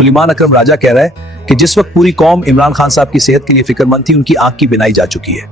सुलेमान अकरम राजा कह रहा है कि जिस वक्त पूरी कौम इमरान खान साहब की सेहत के लिए फिक्रमंद थी, उनकी आंख की बिनाई जा चुकी है।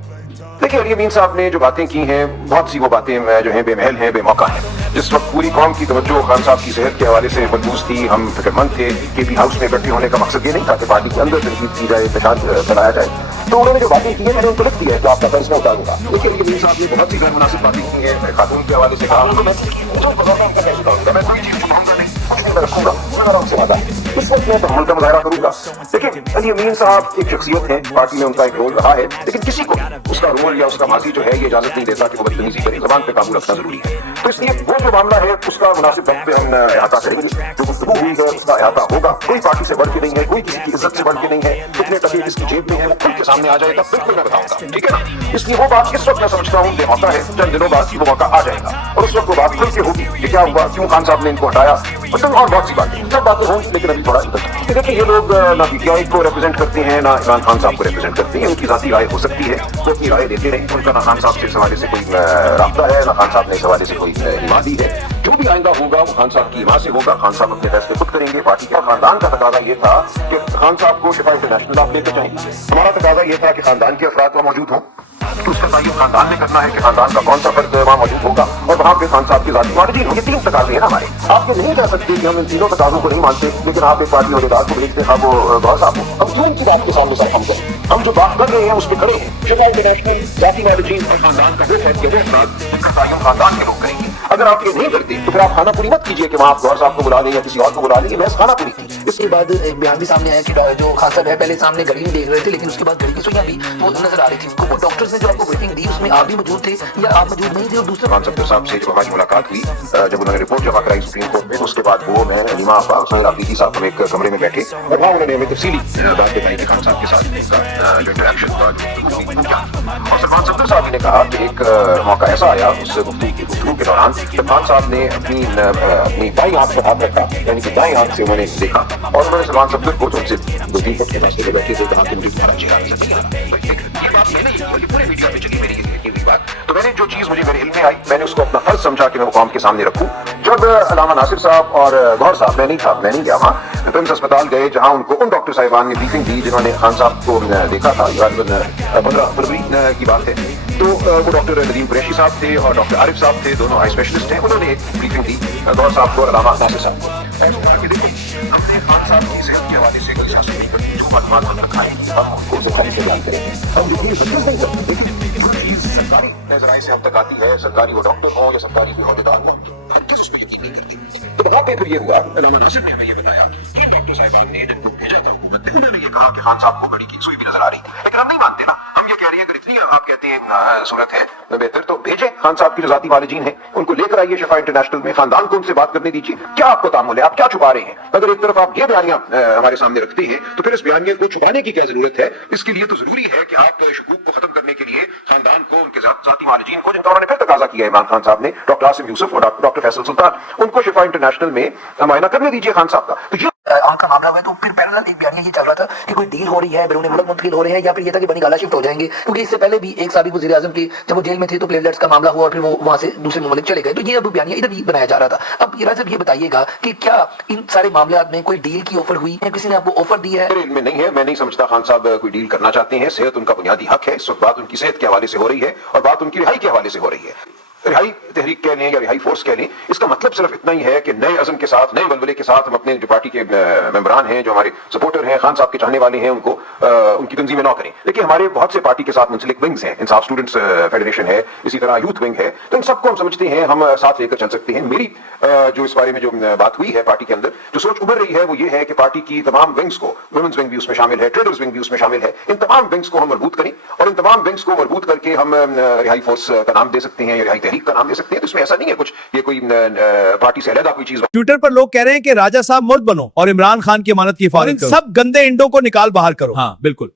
देखिए अली अमीन साहब ने जो बातें की हैं, बहुत सी वो बातें जो हैं बेमहल हैं, बेमौका हैं। जिस वक्त पूरी कौम की तवज्जो खान साहब की सेहत के हवाले से मलबूस थी, हम फिक्रमंद थे। केपी हाउस में इकट्ठे होने का मकसद ये नहीं था कि पार्टी के अंदर तनकीद की जाए, फसाद फैलाया जाए। तो उन्होंने जो बातें की हैं, मैंने उनको लिख दिया है कि आपका फैसला उतारूंगा। देखिए अली अमीन साहब ने बहुत सी गैर मुनासिब बातें की हैं, खातून के हवाले से कहा, उनको मैं कोई चीज छुपाऊंगा नहीं, कुछ भी मैं रखूंगा, मेरा उनसे वादा है। इस वक्त मैं तहम्मुल का मुजाहरा करूंगा। देखिए अली अमीन साहब एक शख्सियत है, पार्टी में उनका एक रोल रहा है, लेकिन किसी को उसका रोल या उसका माजी जो है ये इजाजत नहीं देता कि वो बदतमीजी करे। ज़बान पे काबू रखना जरूरी है। तो इसलिए वो जो मामला है उसका मुनासिब वक्त पे हम अहाता करेंगे। जो गुफ्तगू हुई है उसका अहाता होगा। कोई पार्टी से बढ़ के नहीं है, कोई किसी की इज्जत से बढ़ के नहीं है। कितने टके किसकी जेब में है वो खुल के सामने आ जाएगा, बिल्कुल मैं बताऊंगा, ठीक है ना। इसलिए वो बात इस वक्त मैं समझता हूँ बेमौका है, चंद दिनों बाद वो मौका आ जाएगा और उस वक्त वो बात खुल के होगी कि क्या हुआ, क्यों खान साहब ने इनको हटाया, मतलब और बहुत सी बातें, सब बातें होंगी। लेकिन अभी थोड़ा देखिए ये लोग ना पीटीआई को रिप्रेजेंट करते हैं, ना इमरान खान साहब को रिप्रेजेंट करते हैं। उनकी जाती राय हो सकती है, वो अपनी राय देते रहे। उनका ना खान साहब से इस हवाले से कोई राब्ता है, ना खान साहब ने इस हवाले से कोई हिमा दी है। जो भी आएगा होगा वो खान साहब की हिमा से होगा। खान साहब अपने फैसले खुद करेंगे। पार्टी का खानदान का तकाजा ये था कि खान साहब को शिफा इंटरनेशनल आप लेकर जाएंगे। हमारा तकाजा ये था कि खानदान के अफराद वहाँ मौजूद हों। तो उसका ताय्युब खानदान ने करना है कि खानदान का कौन सा फर्द वहाँ मौजूद होगा और वहाँ पे खान साहब की जाती मर्जी होगी। 3 तकाजे हैं ना हमारे। आप ये नहीं कह सकते कि हम इन तीनों तकाजों को नहीं मानते, लेकिन आप एक पार्टी होदेदार को भेजते हैं वो गौर साहब को। हम क्यों इनकी बात के सामने सर हम जो बात कर रहे हैं उस पर खड़े हैं। शिफा इंटरनेशनल जाती मर्जी और खानदान का वो है कि वो अफराद जिनका ताय्युब खानदान के लोग करेंगे। अगर आप ये नहीं करते तो फिर आप खानापुरी मत कीजिए कि वहाँ आप गौर साहब को बुला लें या किसी और को बुला लें। मैं खानापुरी थी। इसके बाद एक बयान भी सामने आया कि जो खान साहब है पहले सामने घड़ी नहीं देख रहे थे, लेकिन उसके बाद घड़ी की सुइयां भी वो नजर आ रही थी। वो डॉक्टर्स ने जो आपको ब्रीफिंग दी उसमें आप भी मौजूद थे या आप मौजूद नहीं थे? और दूसरा खान साहब से जब हमारी मुलाकात हुई, जब उन्होंने रिपोर्ट जमा कराई सुप्रीम कोर्ट में, उसके बाद वो मैं अलीमा आपा उस्मान रफीकी साहब हम एक कमरे में बैठे और वहाँ उन्होंने हमें तफसीली बात बताई कि खान साहब के साथ उनका जो इंटरेक्शन था, और सलमान सफदर साहब ने कहा कि एक मौका ऐसा आया उस गुफ्तगू के दौरान जब खान साहब ने अपनी बाईं आंख पर हाथ रखा, यानी कि दाईं आंख से उन्होंने देखा और उन्होंने सलमान सफदर को उनसे 2-3 फुट के रास्ते पे बैठे थे कहा कि मुझे तुम्हारा चेहरा नजर नहीं आ रहा। ये बात ये नहीं बल्कि पूरे मीडिया पे चली मेरी ये बात। तो मैंने जो चीज मुझे मेरे इल्म में आई, मैंने उसको अपना फर्ज समझा कि मैं वो कौम के सामने रखूं। जब अलामा नासिर साहब और गौहर साहब, मैं नहीं गया वहाँ, प्रिंस अस्पताल गए जहाँ उनको उन डॉक्टर साहिबान ने ब्रीफिंग दी जिन्होंने खान साहब को देखा था। 15 फरवरी की बात है। तो वो डॉक्टर नदीम कुरैशी साहब थे और डॉक्टर आरिफ साहब थे, दोनों आई स्पेशलिस्ट हैं। उन्होंने एक ब्रीफिंग दी गौहर साहब को और अलामा नासिर साहब को। हमने खान साहब की सेहत के हवाले से कोई सियासत नहीं करती, जो मालूमात हम रखाएं हम उनसे खाली से जानते हैं। हम जो नहीं करते, लेकिन कोई चीज सरकारी नजराए से अब तक आती है, सरकारी वो डॉक्टर हो या सरकारी कोई होदेदार हो, हम किस उस पर यकीन नहीं करते। तो वहाँ पे फिर ये हुआ, अलामा नासिर ने हमें ये बताया कि डॉक्टर साहिबान ने जिनको भेजा था उन्होंने ये कहा कि खान साहब को घड़ी की सुई भी नजर आ रही थी। लेकिन हम नहीं मानते ना, हम ये कह रहे हैं अगर इतनी आप कहते हैं सूरत है बेहतर तो भेजें खान साहब की जो जाती वालिदीन हैं उनको लेकर आइए शिफा इंटरनेशनल में, खानदान को उनसे बात करने दीजिए। क्या आपको तामुल है, आप क्या छुपा रहे हैं? अगर एक तरफ आप ये बयानियां हमारे सामने रखते हैं तो फिर इस बयानिया को छुपाने की क्या जरूरत है? इसके लिए तो जरूरी है कि आप शकूक को खत्म करने के लिए खानदान को, उनके जाती वालिदीन को, जिनका उन्होंने फिर तकाजा किया इमरान खान साहब ने, डॉक्टर आसिम यूसुफ और डॉक्टर फैसल सुल्तान, उनको शिफा इंटरनेशनल में मुआयना करने दीजिए खान साहब का। तो ये आंख का मामला हुआ तो फिर पैरेलल एक बयानिया ये चल रहा था कि कोई डील हो रही है, बैरून मुल्क मुंतकिल हो रहे हैं, या फिर ये था कि बनी गाला शिफ्ट हो जाएंगे, क्योंकि इससे पहले भी एक साबिक वज़ीर आज़म की जब वो जेल में थे तो प्लेटलेट्स का मामला हुआ और फिर वो वहां से दूसरे मुल्क चले गए। तो ये अब बयानिया इधर भी बनाया जा रहा था। अब ये बताइएगा कि क्या इन सारे मामलों में कोई डील की ऑफर हुई है, किसी ने आपको ऑफर दी है? मेरे इल्म में नहीं है, मैं नहीं समझता खान साहब कोई डील करना चाहते हैं। सेहत उनका बुनियादी हक है। इस वक्त बात उनकी सेहत के हवाले से हो रही है और बात उनकी रिहाई के हवाले से हो रही है। रिहाई तहरीक कह लें या रिहाई फोर्स कह लें, इसका मतलब सिर्फ इतना ही है कि नए अज़म के साथ, नए बलबले के साथ हम अपने जो पार्टी के मेंबरान हैं, जो हमारे सपोर्टर हैं, खान साहब के चाहने वाले हैं, उनको उनकी तंजीमें ना करें। देखिए हमारे बहुत से पार्टी के साथ मुंसलिक विंग्स हैं, इंसाफ स्टूडेंट्स फेडरेशन है, इसी तरह यूथ विंग है, तो इन सबको हम समझते हैं, हम साथ लेकर चल सकते हैं। मेरी जो इस बारे में जो बात हुई है पार्टी के अंदर, जो सोच उभर रही है वो ये है कि पार्टी की तमाम विंग्स को, वुमेन्स विंग भी उसमें शामिल है, ट्रेडर्स विंग भी उसमें शामिल है, इन तमाम विंग्स को हम मजबूत करें और इन तमाम विंग्स को मजबूत करके हम रिहाई फोर्स का नाम दे सकते हैं या रिहाई तहरीक का नाम दे सकते हैं। तो इसमें ऐसा नहीं है कुछ ये कोई पार्टी से अलग कोई चीज। ट्विटर पर लोग कह रहे हैं कि राजा साहब मुर्द बनो और इमरान खान की अमानत की हिफाजत करो, सब गंदे इंडों को निकाल बाहर करो। हाँ बिल्कुल।